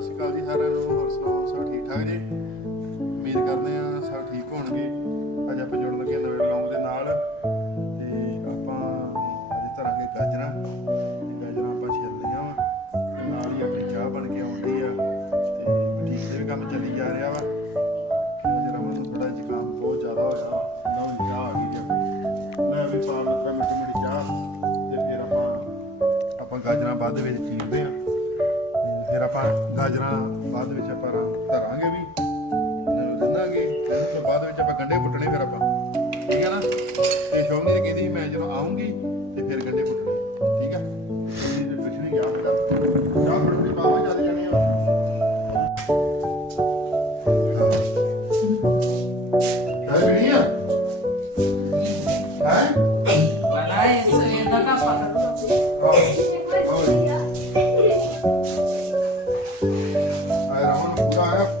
ਸਤਿ ਸ਼੍ਰੀ ਅਕਾਲ ਜੀ ਸਾਰਿਆਂ ਨੂੰ, ਹੋਰ ਸੁਣਾਓ, ਸਭ ਠੀਕ ਠਾਕ ਜੀ? ਉਮੀਦ ਕਰਦੇ ਆ ਸਭ ਠੀਕ ਹੋਣਗੇ। ਅੱਜ ਆਪਾਂ ਜੁੜਨ ਲੱਗੇ ਨਵੇਂ ਵਲੌਗ ਦੇ ਨਾਲ ਤੇ ਆਪਾਂ ਅੱਜ ਧਰਾਂਗੇ ਗਾਜਰਾਂ। ਤੇ ਗਾਜਰਾਂ ਆਪਾਂ ਛਿੱਲ ਲਈਆਂ ਵਾ ਤੇ ਨਾਲ ਹੀ ਆਪਣੀ ਚਾਹ ਬਣ ਕੇ ਆਉਂਦੀ ਆ ਤੇ ਬੁਟੀਕ ਦੇ ਕੰਮ ਚੱਲੀ ਜਾ ਰਿਹਾ ਵਾ। ਜਰਾ ਮੈਨੂੰ ਥੋੜਾ ਜ਼ੁਕਾਮ ਬਹੁਤ ਜ਼ਿਆਦਾ ਹੋਇਆ ਵਾ ਨਾ ਹੁਣ ਚਾਹ ਆ ਗਈ ਜੀ ਮੈਂ ਵੀ ਪਾ ਲੱਗਾ ਮਿੱਠੀ ਮਿੱਠੀ ਚਾਹ ਤੇ ਫਿਰ ਆਪਾਂ ਆਪਾਂ ਗਾਜਰਾਂ ਬਾਅਦ ਵਿੱਚ ਚੀਰਦੇ ਆ ਫਿਰ ਆਪਾਂ ਗਾਜਰਾਂ ਬਾਅਦ ਵਿੱਚ ਆਪਾਂ ਧਰਾਂਗੇ ਵੀ ਇਹਨਾਂ ਨੂੰ ਰਿੰਨਾਂਗੇ ਫਿਰ ਉਸ ਤੋਂ ਬਾਅਦ ਵਿੱਚ ਆਪਾਂ ਗੰਡੇ ਪੁੱਟਣੇ ਫਿਰ ਆਪਾਂ। ਠੀਕ ਹੈ ਨਾ? ਇਹ ਸ਼ੋਮਨੀ ਨੇ ਕਹਿੰਦੀ ਸੀ ਮੈਂ ਜਦੋਂ ਆਉਂਗੀ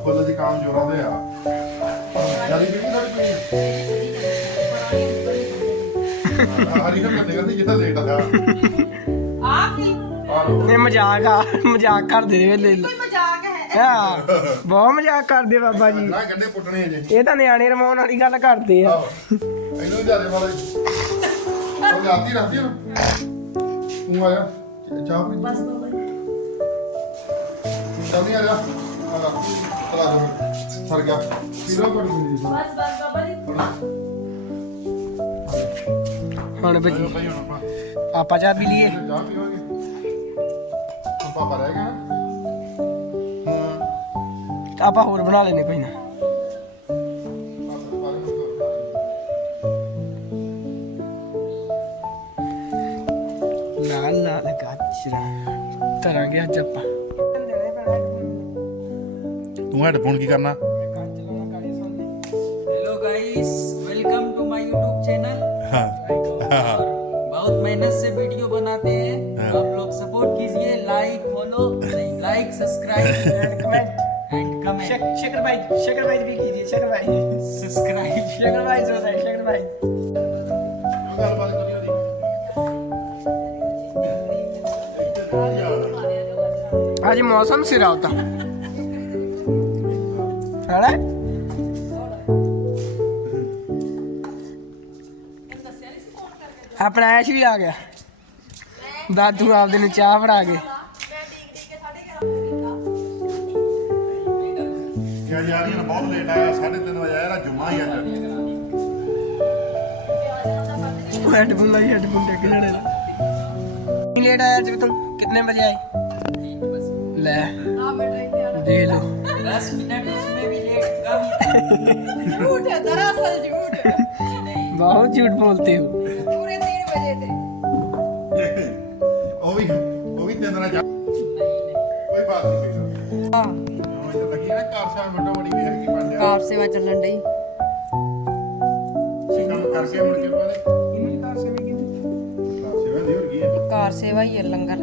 ਖੁੱਲ ਦੇ ਕੰਮ ਜੋਰਾਂ ਦੇ ਆ। ਜ਼ਿਆਦਾ ਕਿਹੜੀ ਸਾਡੀ ਪਈ ਹਰੀ ਨਾ ਕਰਦੇ ਕਰਦੇ ਜਿੱਦਾਂ ਲੇਟ ਆ। ਆ ਕੀ ਇਹ ਮਜ਼ਾਕ ਆ ਮਜ਼ਾਕ ਕਰਦੇ ਵੇ ਲੈ ਮਜ਼ਾਕ ਆ ਬਹੁਤ ਮਜ਼ਾਕ ਕਰਦੇ ਬਾਬਾ ਜੀ। ਨਾ ਕੰਨੇ ਪੁੱਟਣੇ ਜੇ। ਇਹ ਤਾਂ ਨਿਆਣੇ ਰਮਾਉਣ ਵਾਲੀ ਗੱਲ ਕਰਦੇ ਆ। ਇਹਨੂੰ ਜਾਰੇ ਵਾਲੇ ਉਹ ਜਾਂਦੀ ਰਹਦੀ ਨਾ। ਤੂੰ ਆਇਆ ਚਾਹ ਪੀ। ਬਸ ਬਾਬਾ ਜੀ। ਚੱਲਦੀ ਆ ਜਾ। ਆ ਲਾ ਦੋ ਸਰ ਗਿਆ। ਪੀਰੋ ਕੋਲ ਮਿਲੀ Bas bas bapak. ਹੁਣ ਭਾਈ ਭਾਈ ਹੁਣ ਆਪਾਂ ਆਪਾਂ ਚਾਹ ਪੀ ਲਈਏ। ਚਾਹ ਪੀਵਾਂਗੇ। ਹੁਣ ਪਾਪਾ ਰਹਿ ਗਿਆ ਨਾ ਹਾਂ। ਤਾਂ ਆਪਾਂ ਹੋਰ ਬਣਾ ਲੈਨੇ ਕੋਈ ਨਾ। ਲਾਲ ਲਾਲ ਗਾਜਰਾਂ। ਤਰਾਂਗੇ ਅੱਜ ਆਪਾਂ। तू हेडफोन की करना। Hello guys welcome to my YouTube channel बहुत मेहनत से वीडियो बनाते हैं। हाँ। आप लोग सपोर्ट कीजिए like follow like subscribe and comment Shekhar भाई भाई भी कीजिए भाई सब्सक्राइब भाई जो है भाई आज मौसम सिरा होता। ਆਪਣਾ ਐਸ਼ ਵੀ ਆ ਗਿਆ। ਦਾਦੂ ਆਪਦੇ ਨੂੰ ਚਾਹ ਫੜਾ ਕੇ। ਯਾਰ ਯਾਰ ਇਹ ਬਹੁਤ ਲੇਟ ਆਇਆ 3:30 ਵਜੇ ਆਇਆ ਜੁਮਾ ਹੀ ਅੱਜ ਹੈਡਫੋਨ ਲਾਈ ਹੈਡਫੋਨ ਟੱਕ ਜਣੇ ਕਿੰਨੇ ਵਜੇ ਆਏ ਲੈ। ਦੇ ਲੋ 10 ਮਿੰਟ। झूठ है दरअसल झूठ है ਬਹੁਤ ਝੂਠ ਬੋਲਤੇ ਹੋ पूरे तीन बजे थे ਉਹ ਵੀ ਉਹ ਵੀ ਤਿੰਨ ਨਾਲ ਜਾ ਕੋਈ ਬਾਤ ਨਹੀਂ ਕੋਈ ਹਾਂ ਉਹ ਤਾਂ ਲੱਗੀ ਨਾ ਕਾਰ ਸਾਹਿਬ ਮਿੰਟੋ ਮੜੀ ਵੇਖ ਕੀ ਬਣ ਰਿਹਾ ਕਾਰ ਸੇਵਾ ਚੱਲਣ ਡਈ ਇਹ ਕੰਮ ਕਰਕੇ ਮੁੜ ਕੇ ਬਾਅਦ ਇਹਨਾਂ ਕਾਰ ਸੇ ਵੀ ਕਾਰ ਸੇਵਾ ਦੀ ਹੋਰ ਕੀ ਹੈ ਕਾਰ ਸੇਵਾ ਹੀ ਹੈ ਲੰਗਰ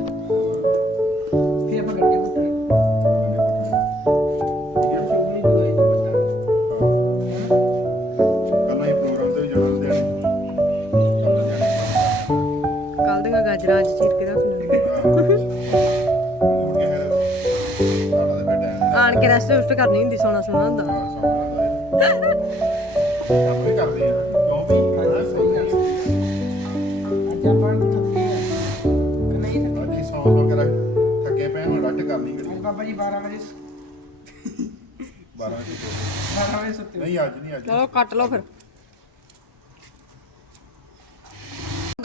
ਰੈਸਟ ਕਰਨੀ ਹੁੰਦੀ ਸੋਣਾ ਸੋਣਾ ਹੁੰਦਾ। ਕਰਦੇ ਆ ਕਿਉਂ ਵੀ? ਨਹੀਂ ਥੱਕੇ? ਅੱਜ ਸੌ ਸੌ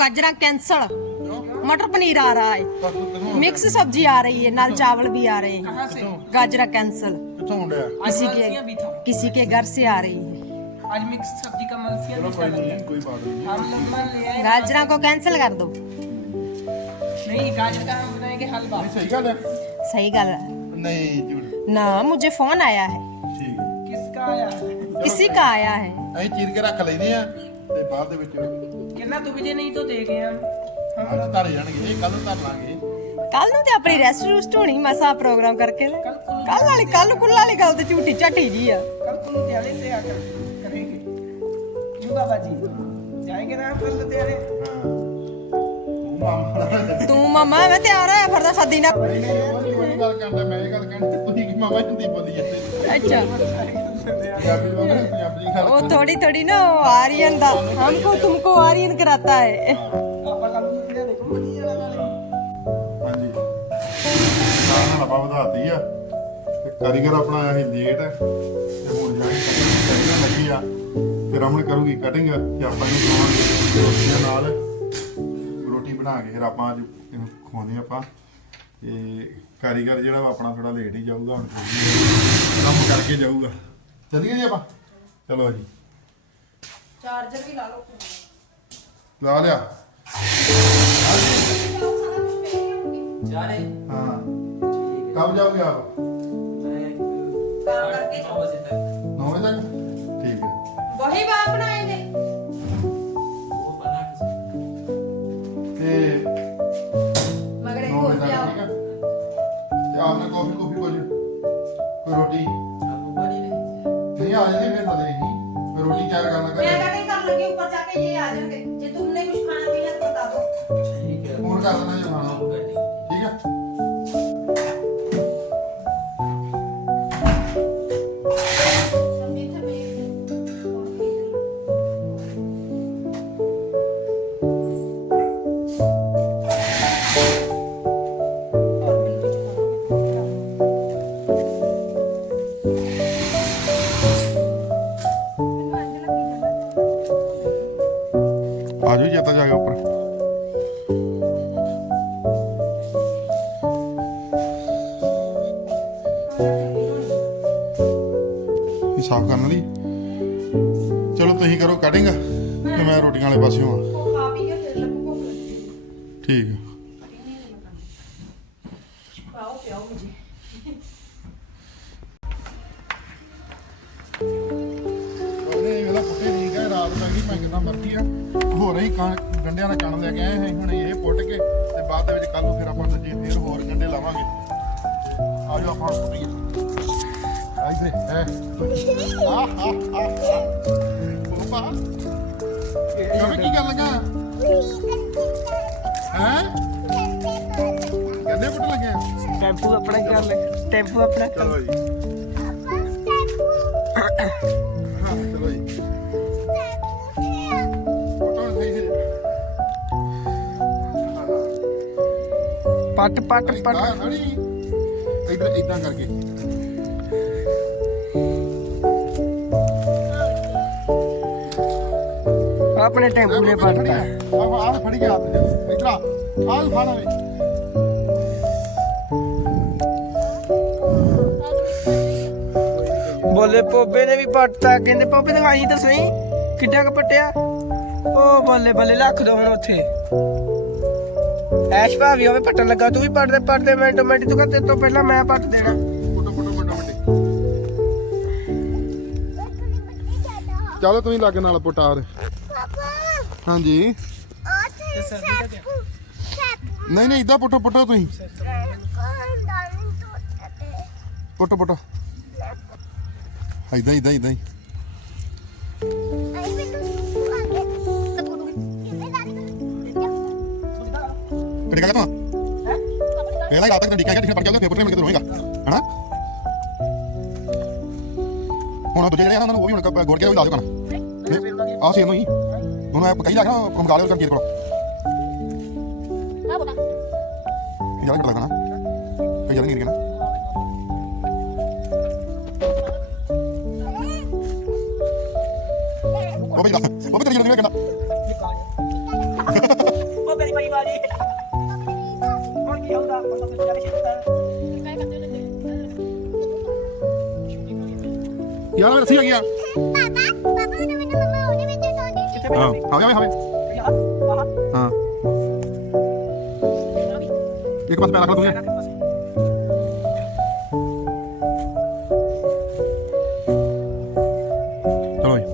ਗਾਜਰਾਂ ਕੈਂਸਲ। ਮਟਰ ਪਨੀਰ ਆ ਰਹਾ ਹੈ ਮਿਕਸ ਸਬਜ਼ੀ ਆ ਰਹੀ ਹੈ ਨਾਲ ਚਾਵਲ ਵੀ ਆ ਰਹੇ हैं ਗਾਜਰਾਂ ਕੈਂਸਲ। ਕਿੱਥੋਂ ਹੁੰਦਿਆ किसी आज के मलसिया भी था किसी के घर से आ रही है आज मिक्स सब्जी का मलसिया ਚਲੋ भी ਕੋਈ था ਨਹੀਂ ਕੋਈ ਬਾਤ ਨਹੀਂ हम मेहमान ले आए गाजरा को कैंसिल कर दो नहीं गाजर का हम बनाएंगे हलवा ਨਹੀਂ, ਸਹੀ ਗੱਲ ਹੈ सही गल है ਨਹੀਂ ਝੂਠ ना मुझे फोन आया है ਠੀਕ ਹੈ किसका आया है किसी का आया है ਅਸੀਂ ਚੀਰ ਕੇ ਰੱਖ ਲੈਨੇ ਆ ਤੇ ਬਾਅਦ ਦੇ ਵਿੱਚ कितना तू मुझे नहीं तो दे गए हम हम ਅੱਜ ਧਰ ਜਾਣਗੇ ਇਹ ਕੱਲ ਨੂੰ ਧਰ ਲਾਂਗੇ ਕੱਲ ਨੂੰ ਤੇ ਆਪਣੀ ਰੈਸਟ ਰੂਸਟ ਹੋਣੀ ਮਸਾ ਪ੍ਰੋਗਰਾਮ ਕਰਕੇ ਲੈ कल कुल्लू ਕੱਲ ਵਾਲੀ ਕੱਲ ਕੁੱਲ ਵਾਲੀ ਗੱਲ ਤੇ ਝੂਠੀ ਝਾਟੀ ਜੀ ਆ कल कुल्लू लुधियाने से आकर करेंगे क्यों बाबा जी जाएंगे ना हम कल लुधियाने ਹਾਂ ਤੂੰ ਮਾਮਾ ਤੂੰ ਮਾਮਾ ਮੈਂ ਤਿਆਰ ਹੋਇਆ ਫਿਰਦਾ ਸੱਦੀ ਨਾ ਉਹ ਨਹੀਂ ਕੋਈ ਗੱਲ ਕਰਦਾ ਮੈਂ ਇਹ ਗੱਲ ਕਹਿੰਦਾ ਤੁਸੀਂ ਕੀ ਮਾਮਾ ਆਪਾਂ ਵਧਾਤੀ ਆ। ਤੇ ਕਾਰੀਗਰ ਆਪਣਾ ਆਇਆ ਸੀ ਲੇਟ ਤੇ ਹੁਣ ਜਾਣੀ ਕਟਿੰਗ ਲੱਗੀ ਆ। ਤੇ ਰਮਣ ਕਰੂਗੀ ਕਟਿੰਗ ਤੇ ਆਪਾਂ ਇਹਨੂੰ ਖਵਾਵਾਂਗੇ ਰੋਟੀਆਂ ਨਾਲ। ਰੋਟੀ ਬਣਾ ਕੇ ਫਿਰ ਆਪਾਂ ਅੱਜ ਇਹਨੂੰ ਖਵਾਉਂਦੇ ਆਪਾਂ। ਤੇ ਕਾਰੀਗਰ ਜਿਹੜਾ ਆਪਣਾ ਥੋੜਾ ਲੇਟ ਹੀ ਜਾਊਗਾ ਹੁਣ ਕੰਮ ਕਰਕੇ ਜਾਊਗਾ। ਚੱਲੀਏ ਜੀ ਆਪਾਂ? ਚਲੋ ਜੀ। ਚਾਰਜਰ ਵੀ ਲਾ ਲਓ। ਲਾ ਲਿਆ। ਜਾ ਰਹੇ ਹਾਂ। कब जाओगे आप? नौ बजे तक। ठीक है। वही बात बनाएँगे। आपने कॉफ़ी कॉफ़ी कुछ कोई रोटी? नहीं आ जाने फिर ना देगी मैं रोटी क्या करना कर? मैं कर लगी ऊपर जाके ये आ जाएँगे। जे तुमने कुछ खाना पीना तो बता दो। ठीक है फ़ोन कर देना जो खाना ठीक है? опра. ਇਹ ਸਾਫ਼ ਕਰਨ ਲਈ। ਚਲੋ ਤੁਸੀਂ ਕਰੋ ਕੱਢੇਗਾ ਤੇ ਮੈਂ ਰੋਟੀਆਂ ਵਾਲੇ ਪਾਸੇ ਹਾਂ ਠੀਕ ਹੈ ਉਹਨੇ ਇਹ ਵੇਲਾ ਪੁੱਟੇ ਨਹੀਂ ਗਏ ਰਾਤ ਤੱਕ ਹੀ ਮੈਂ ਕਿੰਨਾ ਮਰਦੀ ਆ। ਹੋ ਰਹੀ ਕਾਂ ਗੰਡਿਆਂ ਦਾ ਕਣ ਲੈ ਕੇ ਆਏ ਹਾਂ ਹੁਣ ਇਹ ਪੁੱਟ ਕੇ ਤੇ ਬਾਅਦ ਦੇ ਵਿੱਚ ਕੱਲ ਨੂੰ ਫਿਰ ਆਪਾਂ ਦੂਜੇ ਫੇਰ ਹੋਰ ਗੰਡੇ ਲਾਵਾਂਗੇ। ਆ ਜਾਓ ਆਪਾਂ ਪੁੱਟੀਏ ਆਈਦੇ ਹੈ। ਆ ਆ ਆ ਪਾਪਾ ਇਹ ਕੀ ਗੱਲ ਲੱਗਾ? ਹੈ? ਗੰਡੇ ਪੁੱਟ ਲੱਗੇ? ਟੈਂਪੂ ਆਪਣਾ ਹੀ ਕਰ ਲੈ ਟੈਂਪੂ ਆਪਣਾ ਕਰ। ਚਲੋ ਜੀ ਪੱਟ ਪੱਟ ਪੱਟ। ਇਧਰ ਇਦਾਂ ਕਰਕੇ। ਆਪਣੇ ਟੈਂਪੂ ਨੇ ਪੱਟਤਾ। ਆਹ ਆਹ ਫੜੀ ਗਿਆ ਇਧਰ ਆਹ ਫੜਾ ਵੇ। ਬੋਲੇ ਪੋਬੇ ਨੇ ਵੀ ਪੱਟਤਾ। ਕਹਿੰਦੇ ਪੋਬੇ ਦਿਖਾਈ ਤਾਂ ਸਹੀ ਕਿੱਡਾ ਕ ਪੱਟਿਆ? ਓ ਬੱਲੇ ਬੱਲੇ ਲੱਖ ਦੋ ਹੁਣ ਉੱਥੇ। ਐਸ਼ ਭਾਵੀ ਹੋਵੇ ਪੱਟਣ ਲੱਗਾ ਤੂੰ ਵੀ ਪੱਟਦੇ ਪੱਟਦੇ ਮਿੰਟ ਮਿੰਟ ਤੂੰ ਕਹਿੰਦੇ ਤੋਂ ਪਹਿਲਾਂ ਮੈਂ ਪੱਟ ਦੇਣਾ। ਫੋਟੋ ਫੋਟੋ ਫੋਟੋ ਫੋਟੋ ਚਲੋ ਤੁਸੀਂ ਲੱਗ ਨਾਲ ਪੁਟਾਰ ਹਾਂਜੀ। ਨਹੀਂ ਨਹੀਂ ਇਦਾਂ ਪੁੱਟੋ ਪੁੱਟੋ ਤੁਸੀਂ। ਪੁੱਟੋ ਪੁੱਟੋ। ਇਦਾਂ ਇਦਾਂ ਇਦਾਂ ਹੀ ਕਿਹੜੀ ਗੱਲ ਤੂੰ ਇਹ ਲੈ ਰਾਤ ਤੱਕ ਡਿੱਗਾ ਕਿ ਪੜ ਕੇ ਪੇਪਰ ਤੇ ਮਿਲ ਕੇ ਹਨਾ? ਹੁਣ ਦੂਜੇ ਜਿਹੜੇ ਉਹਨਾਂ ਨੂੰ ਉਹ ਵੀ ਹੁਣ ਗੋੜ ਕੇ ਵੀ ਲਾ ਦਿਓ ਕਣਾ ਆ ਸੀ ਇਹਨੂੰ ਹੀ। ਹੁਣ ਮੈਂ ਕਹੀ ਲੱਗਾ ਕੰਗਾ ਲਿਓ ਕਰਕੇ ਕੋਲ। ਜ਼ਿਆਦਾ ਕੱਟ ਲੱਗਣਾ ਕਈ ਜ਼ਿਆਦਾ ਨਹੀਂ ਨਾ ਉਹ ਵੀ ਉਹ ਵੀ ਤੇਰੀ ਜਿਹੜੀ ਯਾਰ ਰੱਸੀ ਆ ਗਿਆ ਕਿੱਥੇ ਹਾਂ ਆ ਗਿਆ ਵੇ ਹਾਂ ਇੱਕ ਪਾਸ ਪੈਰ ਰੱਖ ਲਓ ਤੁਸੀਂ ਚਲੋ ਜੀ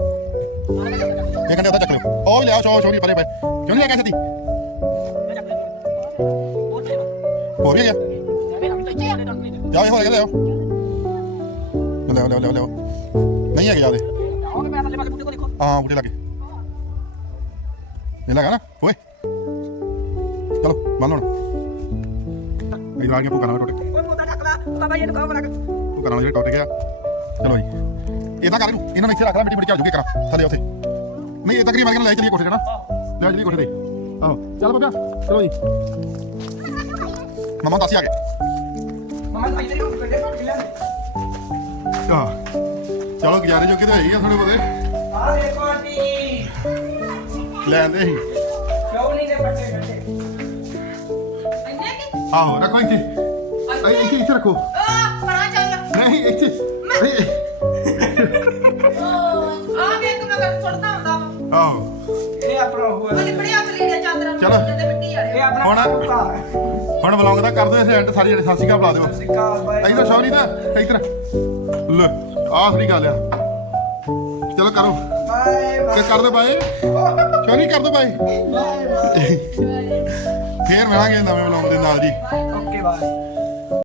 ਇਹ ਕੰਡੇ ਉੱਤੇ ਚੱਕ ਲਿਓ ਉਹ ਵੀ ਲਿਆਓ ਸੌ ਸੌ ਪਰੇ ਪਏ ਕਿਉਂ ਨਹੀਂ ਲੈ ਕੇ ਸਤੀ ਵੀ ਗਿਆ ਜਾਓ ਇਹ ਹੋਰ ਗਿਆ ਲਿਆਓ ਲਿਆਓ ਲਿਆਓ ਲਿਆਓ ਨਹੀਂ ਹੈਗੇ ਜਿਆਦੇ ਹਾਂ ਬੁੱਢੇ ਲੱਗੇ ਇਹ ਲਗਾ ਨਾ? ਓਏ। ਚਲੋ ਬੰਨ ਹੁਣ। ਆ ਗਿਆ ਭੁੱਖਾ ਨਾ ਟੁੱਟ ਓਏ ਮੋਤਾ ਲਾ। ਬਾਬਾ ਜੀ ਨੂੰ ਕਹੋ ਬਣਾ ਭੁੱਖਾ ਨਾਲ ਜਿਹੜਾ ਟੁੱਟ ਗਿਆ। ਚਲੋ ਜੀ। ਇਦਾਂ ਕਰ ਇਹਨੂੰ। ਇਹਨਾਂ ਨੂੰ ਇੱਥੇ ਰੱਖ ਲੈ ਮਿੱਟੀ ਮਿੱਟੀ ਜੂਗੇ ਕਰਾਂ। ਥੱਲੇ ਉੱਥੇ। ਨਹੀਂ ਇਹ ਨਹੀਂ ਮਾਰ ਕੇ ਲੈ ਚਲੀਏ ਕੋਠੇ ਤੇ ਨਾ। ਲੈ ਚਲੀਏ ਕੋਠੇ ਤੇ। ਆਹੋ। ਚੱਲ ਬੱਬਿਆ ਚਲੋ ਜੀ। ਮਮਾ ਦੱਸ ਆ ਗਏ। ਮਮਾ ਭਾਈ ਤੇਰੀ ਨੂੰ ਗੱਡੇ ਪੱਟ ਲਿਆ ਆਹ। ਚਲੋ ਗੁਜ਼ਾਰੇ ਜੋਗੇ ਤੇ ਹੋਈ ਆ ਥੋੜੇ ਬੋਦੇ ਆ ਦੇਖੋ ਆਂਟੀ। ਲੈ ਆਂਦੇ ਸੀ। ਕਿਉਂ ਨਹੀਂ ਨੇ ਪੱਟੇ ਗੱਡੇ ਇੰਨੇ ਕਿ? ਆਹੋ ਰੱਖੋ ਇੱਥੇ। ਇੱਥੇ ਇੱਥੇ ਇੱਥੇ ਰੱਖੋ। ਆ ਪਰਾਂ ਚੱਲ ਨਹੀਂ ਇੱਥੇ। ਨਹੀਂ, ਆ ਵੇਖ ਮੈਂ ਕਰ ਸੁੱਟਦਾ ਹੁੰਦਾ। ਆਹੋ। ਇਹ ਆਪਣਾ ਹੋਇਆ ਉਹ ਲਿਬੜੇ ਹੱਥ ਲੀੜੇ ਚਾਦਰਾਂ ਨੂੰ ਚਲੋ। ਤੇ ਮਿੱਟੀ ਵਾਲੇ। ਇਹ ਆਪਣਾ ਹੁਣ- ਘਰ ਹੁਣ ਵਲੌਗ ਦਾ ਕਰ ਦਿਓ ਇਸ ਐਂਡ ਸਾਰੀ ਜਣੇ ਸਤਿ ਸ਼੍ਰੀ ਅਕਾਲ ਬੁਲਾ ਦਿਓ। ਸਿੱਕਾ ਬਾਈ। ਇਧਰ ਸ਼ੌਰੀ ਦਾ ਇਧਰ। ਲੈ। ਆਖਰੀ ਗੱਲ ਆ। ਚਲੋ ਕਰੋ। ਬਾਏ ਤੇ ਕਰ ਦੋ ਬਾਏ। ਸ਼ੌਰੀ ਕਰ ਦੋ ਬਾਏ? ਬਾਏ ਫੇਰ ਮਿਲਾਂਗੇ ਨਵੇਂ ਵਲੌਗ ਦੇ ਨਾਲ ਜੀ। Okay bye.